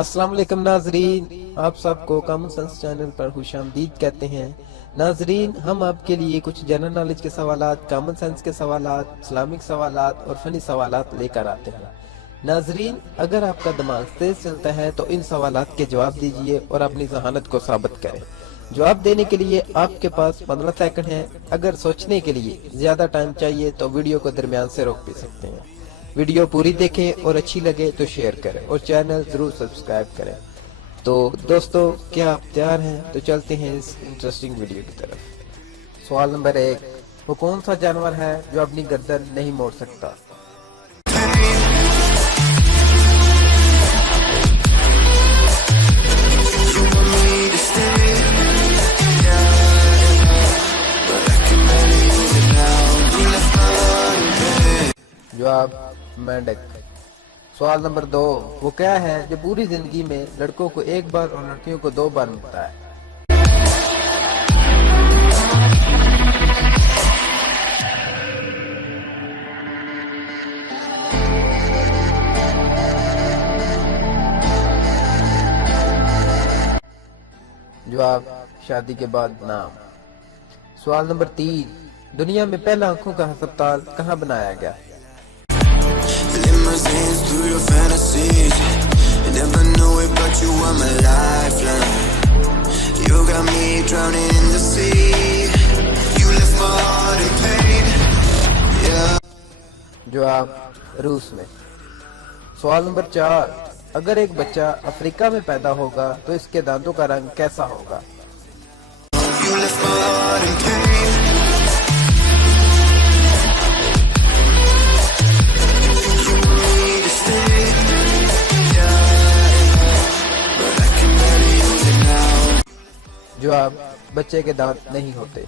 अस्सलाम वालेकुम नाजरीन, आप सबको कॉमन सेंस चैनल पर खुश आमदीद कहते हैं। नाजरीन, हम आपके लिए कुछ जनरल नॉलेज के सवालात, कॉमन सेंस के सवालात, इस्लामिक सवालात और फनी सवालात लेकर आते हैं। नाजरीन, अगर आपका दिमाग तेज चलता है तो इन सवालात के जवाब दीजिए और अपनी जहानत को साबित करें। जवाब देने के लिए आपके पास 15 सेकंड है। अगर सोचने के लिए ज्यादा टाइम चाहिए तो वीडियो को दरमियान से रोक भी सकते हैं। वीडियो पूरी देखें और अच्छी लगे तो शेयर करें और चैनल जरूर सब्सक्राइब करें। तो दोस्तों, क्या आप तैयार हैं? तो चलते हैं इस इंटरेस्टिंग वीडियो की तरफ। सवाल नंबर 1, वो कौन सा जानवर है जो अपनी गर्दन नहीं मोड़ सकता? जवाब मेंढक। सवाल नंबर 2, वो क्या है जो पूरी जिंदगी में लड़कों को एक बार और लड़कियों को 2 बार मिलता है? जवाब शादी के बाद नाम। सवाल नंबर 3, दुनिया में पहला आंखों का अस्पताल कहाँ बनाया गया? Limousines through your fantasies. You never knew it, but you were my lifeline. You got me drowning in the sea. You left my heart in pain. Yeah. जवाब रूस में। सवाल नंबर 4, अगर एक बच्चा अफ्रीका में पैदा होगा तो इसके दांतों का रंग कैसा होगा? You left my heart in pain. जवाब बच्चे के दांत नहीं होते।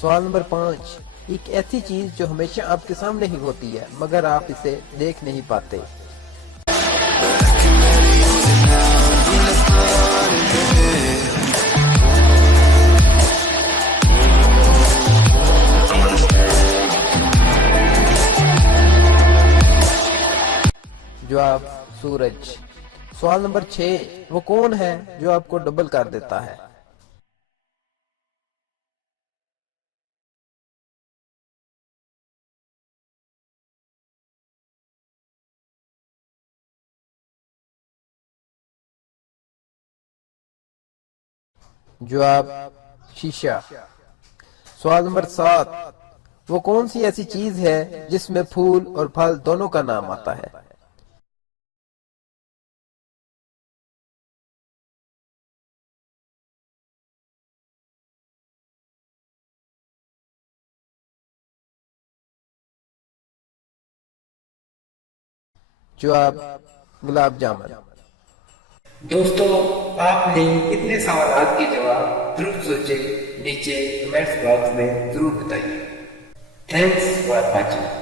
सवाल नंबर 5, एक ऐसी चीज जो हमेशा आपके सामने ही होती है मगर आप इसे देख नहीं पाते। जवाब सूरज। सवाल नंबर 6, वो कौन है जो आपको डबल कर देता है? जवाब शीशा। सवाल नंबर 7, वो कौन सी ऐसी चीज है जिसमें फूल और फल दोनों का नाम आता है? जवाब गुलाब जामुन। दोस्तों, आपने कितने सवालों के जवाब जरूर सोचे, नीचे कमेंट्स बॉक्स में जरूर बताइए। Thanks for watching.